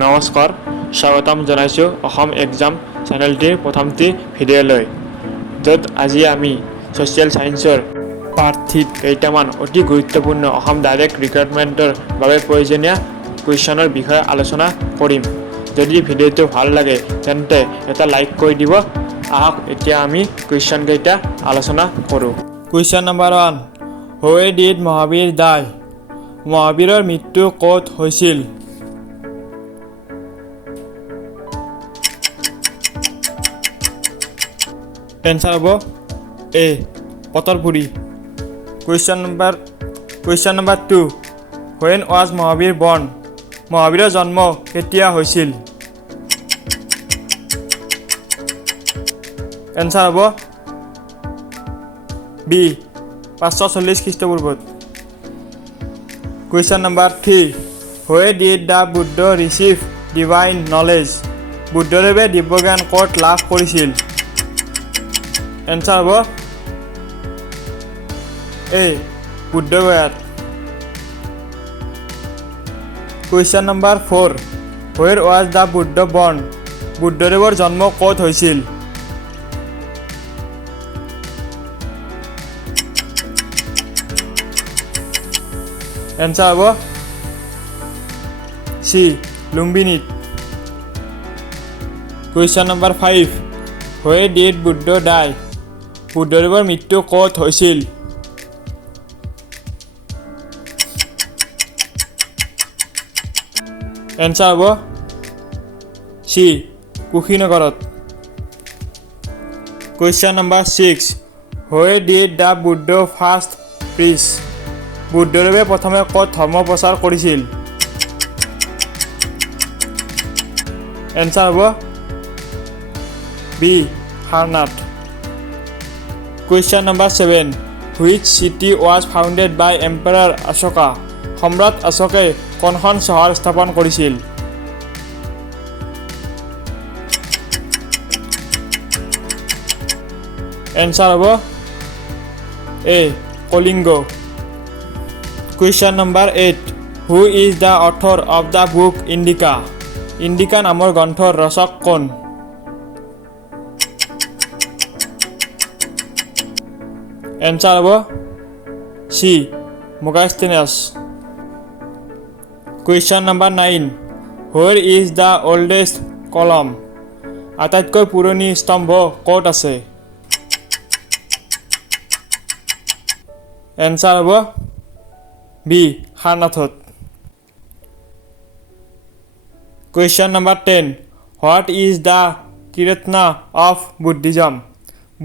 নমস্কাৰ স্বাগতম জনাইছোঁ অসম এক্সাম চেনেলটিৰ প্ৰথমটি ভিডিঅ'লৈ য'ত আজি আমি ছ'চিয়েল সায়েন্সৰ প্ৰাৰ্থীত কেইটামান অতি গুৰুত্বপূৰ্ণ অসম ডাইৰেক্ট ৰিক্ৰুটমেণ্টৰ বাবে প্ৰয়োজনীয় কুৱেশ্যনৰ বিষয়ে আলোচনা কৰিম। যদি ভিডিঅ'টো ভাল লাগে তেন্তে এটা লাইক কৰি দিব। আহক এতিয়া আমি কুৱেশ্যন কেইটা আলোচনা কৰোঁ। Question number 1, Where did Mahavir die? মহাবীৰৰ মৃত্যু ক'ত হৈছিল? এনসাৰ হব এ পতৰপুৰি। Question number 2, When was Mahavir born? মহাবীৰৰ জন্ম কেতিয়া হৈছিল? এনসাৰ হব বি 540 খ্ৰীষ্টপূৰ্বত। Question number 3, Where did the Buddha receive divine knowledge? বুদ্ধদেৱে দিব্যজ্ঞান ক'ত লাভ কৰিছিল? এনসাৰ হব এ বুদ্ধগয়াত। Question number 4, Where was the Buddha born? বুদ্ধদেৱৰ জন্ম ক'ত হৈছিল? এনসাৰ হব সি লুম্বিনীত। Question number 5, Where did Buddha die? বুদ্ধদেৱৰ মৃত্যু ক'ত হৈছিল? এনসাৰ হব সি কুশীনগৰত। Question number 6, Where did the Buddha first preach? বুদ্ধদেৱে প্ৰথমে ক'ত ধৰ্ম প্ৰচাৰ কৰিছিল? এনসাৰ হব B Sarnath. Question number 7, Which city was founded by Emperor Ashoka? সম্ৰাট অশোকে কোনখন চহৰ স্থাপন কৰিছিল? এনসাৰ হব A Kalinga. Question number 8, Who is the author of the book Indica? Indica নামৰ গ্ৰন্থৰ ৰচক কোন? এনসাৰ হব C Megasthenes. Question number 9, Where is the oldest column? আটাইতকৈ পুৰণি স্তম্ভ ক'ত আছে? এনসাৰ হব বি সাৰনাথত। Question number 10, What is the Triratna of Buddhism?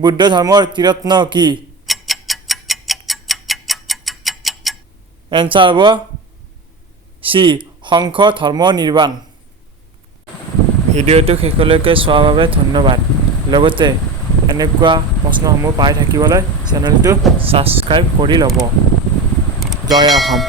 বুদ্ধ ধৰ্মৰ ত্ৰিৰত্ন কি? এনসাৰ হব সি শংখ ধৰ্ম নিৰ্বাণ। ভিডিঅ'টো শেষলৈকে চোৱাৰ বাবে ধন্যবাদ। লগতে এনেকুৱা প্ৰশ্নসমূহ পাই থাকিবলৈ চেনেলটো ছাবস্ক্ৰাইব কৰি ল'ব। জয় অসম।